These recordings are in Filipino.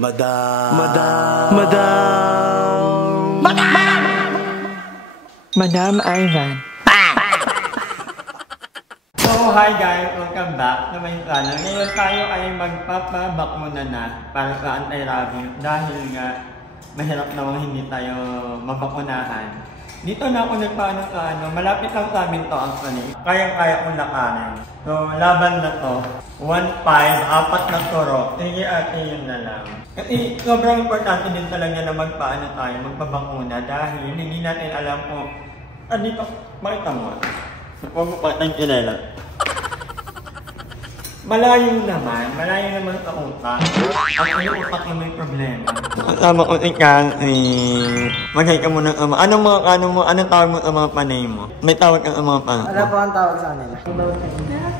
Madam. Madam Ivan. So, hi guys! Welcome back na may channel. Ngayon tayo ay magpapabakuna na para sa anti-rabies dahil nga mahirap namang hindi tayo mabakunahan. Dito na ako nagpaano sa malapit lang sa amin to actually. Kayang-kaya kong lakarin. So, laban na to. 1-5, 4 na turo. Sige ate, yun na lang. Kasi sobrang importante din talaga na magpaano tayo, magpabakuna dahil hindi natin alam kung dito, makita mo. Huwag mo pa tayong kilala. Malayo naman sa utak. At yung utak na may problema. Kasama ko ikaw, maghay ka muna ng ama. Anong tawag mo sa mga panay mo? May tawag kang mga panay mo? Ano po ang tawag sa kanila? Meron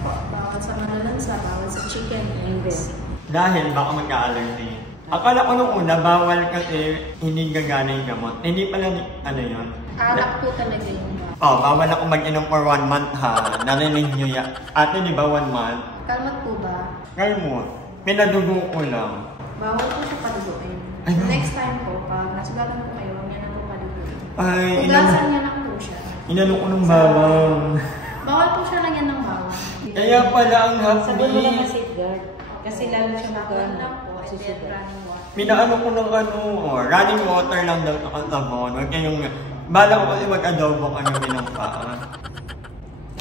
po, bawal sa malalansa, bawal sa chicken and beef. Dahil baka magka-allergy. Akala ko nung una, bawal kasi hindi gagana yung gamot. Hindi pala, yun? Alak po talaga yung bawal ako mag-inom for 1 month ha. Narinig nyo yan. Ate, di ba 1 month? kalmat po ba? Kalmot. Pinadugo ko lang. Bawal po siya paduguin. Ay, no. Next time po, pag nasugatan po kayo, huwag niya na po paduguin. Ay, Hugasan niya na po siya. inano ko ng bawang. Bawal po siya lagyan ng bawang. Kaya pala ang Sabi mo lang hapdi. safeguard. Kasi lalo siya Bawal lang po, and then susugat. running water. Pinaano ko ng running water lang daw sa kasabon. Huwag kayong, bala ko kasi mag-adobo kami ng paa.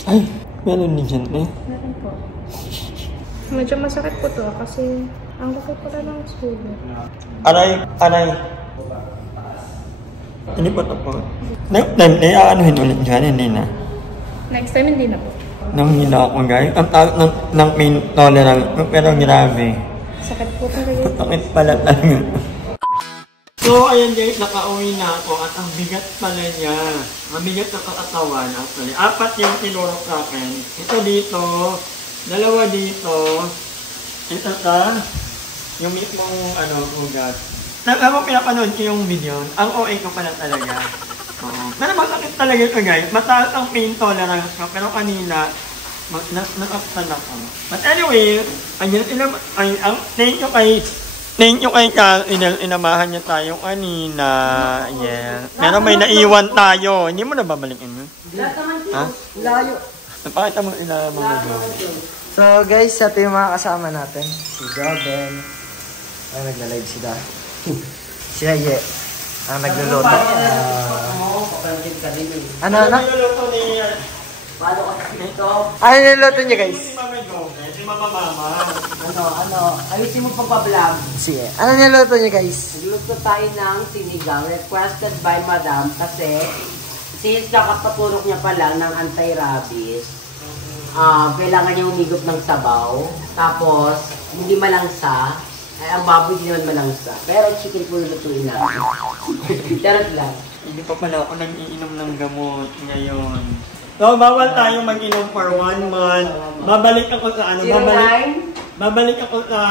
Ay, meron din dyan eh. Meron po. Medyo masakit po to kasi ang laki po na ng sugat. Aray. Hindi pa ito po. Next time, aanuhin ulit dyan, hindi na. Next time, hindi na po. Nang hina ako guys, ang tawag ng pain tolerance, pero grabe. Sakit po talaga. Sakit pala talaga. So, ayan guys, nakauwi na ako at ang bigat pala niya. Mabigat na katawan actually. 4 yung tinuro sa akin. Ito dito, 2 dito, ito sa, yung mismong ugat. Alam mo, pinapanood ko yung video, ang OA ko pala talaga. Pero masakit talaga ito guys, mataas ang pain tolerance ko, pero kanina, nasaktan ako. But anyway, thank you kay Carl, inamahan niya tayo kanina. Yeah. Pero may naiwan tayo. Hindi mo na babalikin yun? Ha? Layo. Napakita mo mga So guys, ito yung mga kasama natin. Si Joben. Ay, nagla-live si Da. Si Aye. Ang nagluluto. Ano? nagluluto ni... Ano niluluto niya guys? Si Mama Joven, si Mama Mama. Ayusin mo pagpa-vlog. Sige. Ano niluluto niya guys? Nagluto tayo ng sinigang requested by Madam kasi since kakapatulog niya pa lang ng anti-rabies, kailangan niya humigop ng sabaw. Tapos, hindi malangsa. Ay, ang baboy din naman malangsa. Pero chicken po lutuin natin. Charot lang. Hindi pa pala ako nag-iinom ng gamot ngayon. So, bawal tayo mag-inom for 1 month. Babalik ako sa babalik ako sa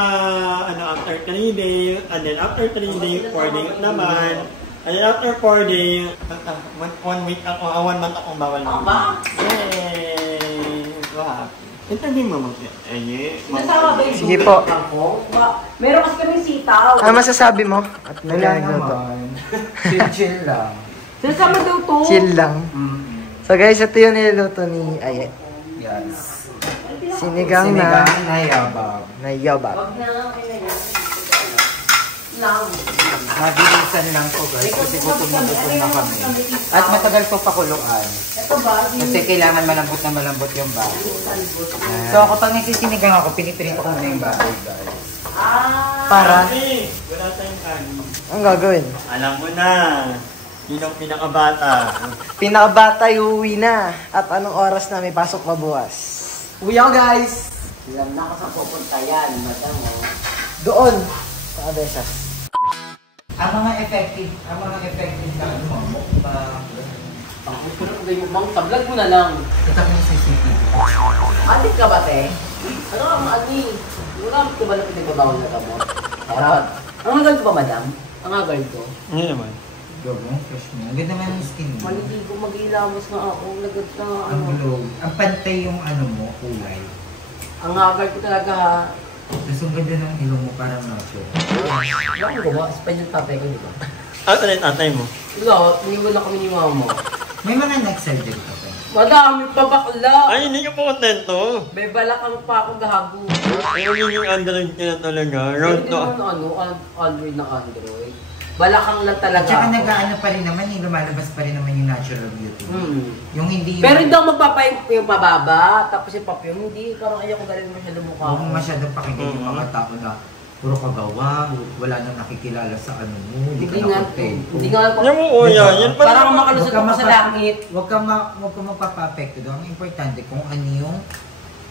after 3 days. And then after 3 days, 4 days naman. And then after 4 days, 1 week ako, 1 month akong bawal na. Ba? Yay! So happy. Ito din mo Nasama ba yung Sige po. ako? Meron kasi kami sitaw. Ano masasabi mo? At nagluto. Chill lang. Sinasama daw to. Chill lang. So guys, ito yung niluluto ni Aye. Yes. Sinigang Sinigang na na yabab. yabab. Wag na, lang. Mabilisan lang po guys kasi gutom na kami. At matagal po pakuluan. Ito ba? Kasi kailangan malambot yung baboy. So ako pag nagsisinigang ako, pinipirito ko na yung baboy guys. Para? Wala tayong kanin. Ang gagawin? Alam mo na. Yun ang pinakabata. Pinakabata, uuwi na. At anong oras na may pasok pa bukas? Uwi ako guys! Alam na ako sa pupunta yan, madam. Doon! Sa Abesas. Ang mga effective na Ang pupunta ko yung mukbang, sa vlog mo na lang. ito ko yung CCTV. Adik ka ba, te? Ano ang ani? Wala ko ba na pinagbabawal na kamo? Harap. Ang agad ko ba, madam? Ang agad ko. Hindi naman. Go mo, fresh mo. Ang ganda naman yung skin mo. Maligi ko mag-ilamos nga ako. Lagad ka Ang ano. glow. Ang pantay yung mo, kulay. Ang agad ko talaga ha. Tapos ang ganda ng ilong mo parang nacho. Wala ko ba? Spend yung tatay ko, di ba? Ano na yung tatay mo? Wala, iniwala kami ni mama. May mga next surgery ka pa. Madami pa bakla. Ay, hindi ka po kontento. May balakang pa ako gago. Ay, hindi yung Android ka na talaga. Round Hindi to. naman Android na Android. Balakang lang talaga Tsaka ako. nag-ano pa rin naman, lumalabas pa rin naman yung natural beauty. Yung hindi yung... Pero hindi ako magpapayong yung pababa, tapos yung papayong hindi. Parang ayaw ko galing masyado mukha ko. Huwag masyadong pakinggan yung mga tao na puro kagawa, wala nang nakikilala sa ano mo, hindi ka nakontento. Hindi nga Yan mo, Uya. Yan pa parang makalusot ako sa langit. Huwag ka magpapa-apekto doon. Ang importante kung ano yung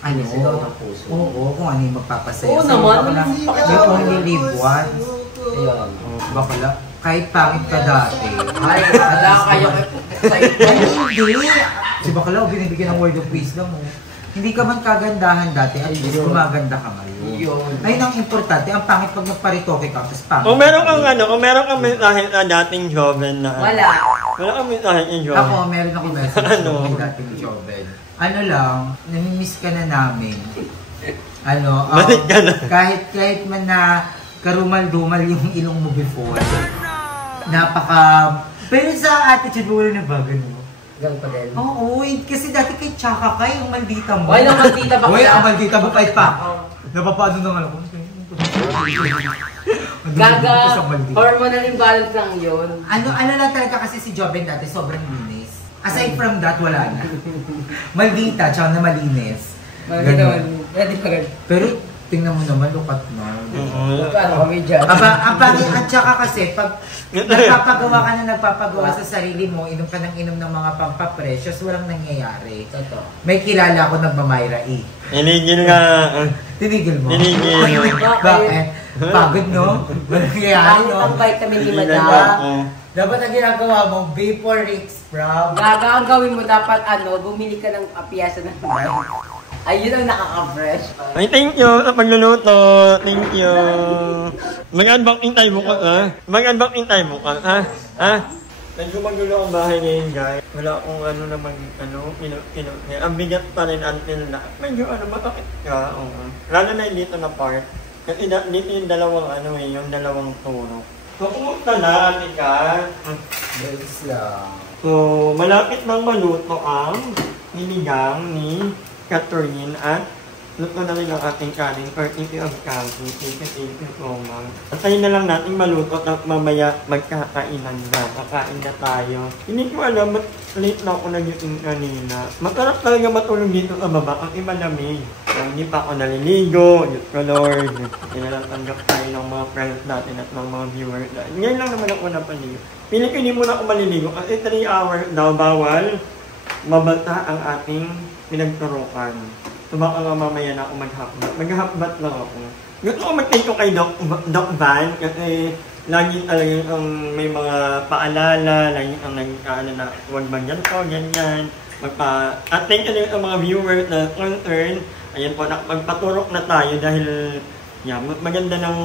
Sigaw ng puso. Oo, kung ano yung magpapasaya. Oo sa'yo. naman, Bakla, pakita you mo. only live once. Ayun. Bakla, kahit pangit ka dati. Ay, wala kayo sa'yo. Hindi. Si Bakla, binibigyan ng word of wisdom mo. Hindi ka man kagandahan dati, at least gumaganda ka ngayon. Yun. Ayun ang importante, ang pangit pag nagparitoke ka, tapos pangit. Kung meron kang mensahe na dating joven na... Wala. Wala kang mensahe yung joven. Ako, meron ako message Ano? kay dating Joven. Ano lang, namimiss ka na namin. Ano, Balik ka na. kahit man na karumal-dumal yung ilong mo before. Pero sa attitude mo wala na bago mo. Ganun pa din. Oo, kasi dati kay Chaka kay, ang maldita mo. Why ang maldita ba Uy, kaya? ang maldita mo kahit pa. Napapaano na nga ako. Gaga, hormonal imbalance lang yun. Ano lang talaga kasi si Joven dati, sobrang linis. Aside from that, wala na. Maldita, tsaka na malinis. Ganun. Pwede pa ganun. Pero tingnan mo naman, lukat na. Ano kami dyan? Ang pangit, at tsaka kasi, pag nagpapagawa sa sarili mo, inom ka ng inom ng mga pampaprecious, walang nangyayari. Totoo. May kilala ako nagmamayra eh. Tinigil nga. Tinigil mo? Tinigil. Bakit? Pagod, no? Walang nangyayari, Kahit no? ang vitamin D Tinigil madama. ako. Dapat ang ginagawa mo, before Rick's Proud. Gaga, ang gawin mo dapat bumili ka ng piyasa ng ayun ang nakaka-fresh. Ay, thank you sa pagluluto. Thank you. Mag-unboxing tayo bukas, ha? Mag-unboxing tayo bukas, ha? Ha? Medyo magulo ang bahay ngayon, guys. Wala akong ang bigat pa rin until na. Medyo matakit ka. Lalo na dito na part. Kasi dito yung dalawang yung dalawang turok. So, kumusta na, ate ka? Bills lang. So, malapit nang maluto ang niligang ni Catherine at luto na rin ang ating kanin for TV of Calvi, TV Roma. Antayin na lang natin maluto at mamaya magkakainan na. Kakain na tayo. Hindi ko alam, ba't late na ako nagising kanina. Masarap talaga matulog dito sa baba. Ang iba lamig. Hindi pa ako naliligo. Diyos ko Lord. Tinalatanggap tayo ng mga friends natin at ng mga viewers natin. Ngayon lang naman ako napaligo. Pili ko hindi muna ako maliligo kasi 3 hours daw bawal mabata ang ating pinagturukan. So baka nga mamaya na ako maghapbat. Maghapbat lang ako. Gusto ko mag-thank you kay Doc Van kasi lagi talaga may mga paalala, lagi ang na huwag man ganito, ganyan. At thank you sa mga viewers na concern. Ayan po, magpaturok na tayo dahil maganda ng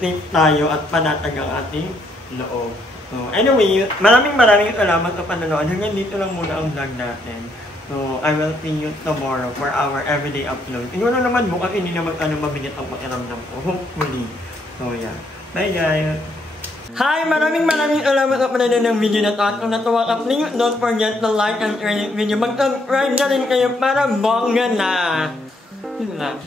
tip tayo at panatag ang ating loob. So anyway, maraming salamat sa panonood. Hanggang dito lang muna ang vlog natin. So, I will see you tomorrow for our everyday upload. Siguro naman bukas hindi naman mabigat ang pakiramdam ko. Hopefully. So, yeah. Bye, guys! Hi! Maraming salamat sa panonood ng video na ito. At kung natuwa ka, please don't forget to like and share this video. Mag-subscribe na rin kayo para bongga na! Yun lang.